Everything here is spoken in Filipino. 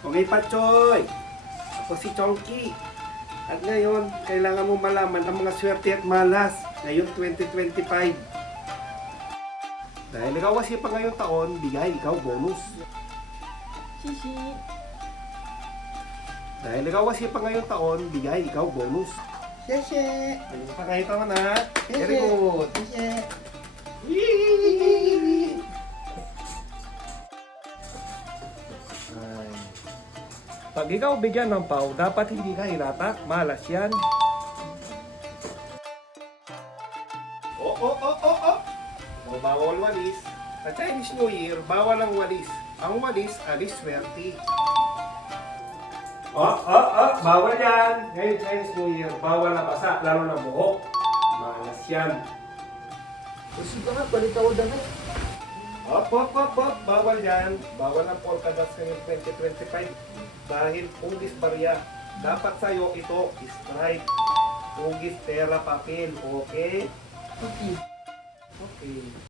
Okay, Patchoy! Ako si Chonky. At ngayon, kailangan mo malaman ang mga swerte at malas ngayong 2025. Dahil ikaw kasi pa ngayong taon, bigay ikaw bonus. Shishi. Dahil ikaw kasi pa ngayong taon, bigay ikaw bonus. Sheshe. Ayun pa kayo taon ha. Very good. Sheshe. Ay. Pag ikaw bigyan ng pau, dapat hindi ka hinatak. Malas yan. O, bawal walis. Sa Chinese New Year, bawal ang walis. Ang walis, alis swerte. Bawal yan. Ngayon Chinese New Year, bawal na basa, lalo na buhok. Malas yan. Kasi baka palit ako damit. Bawal yan. Bawal ang polka dots ngayong 2025. Dahil hugis barya. Dapat sa'yo ito, stripe. Hugis, pera, papel. Okay? Okay. Okay.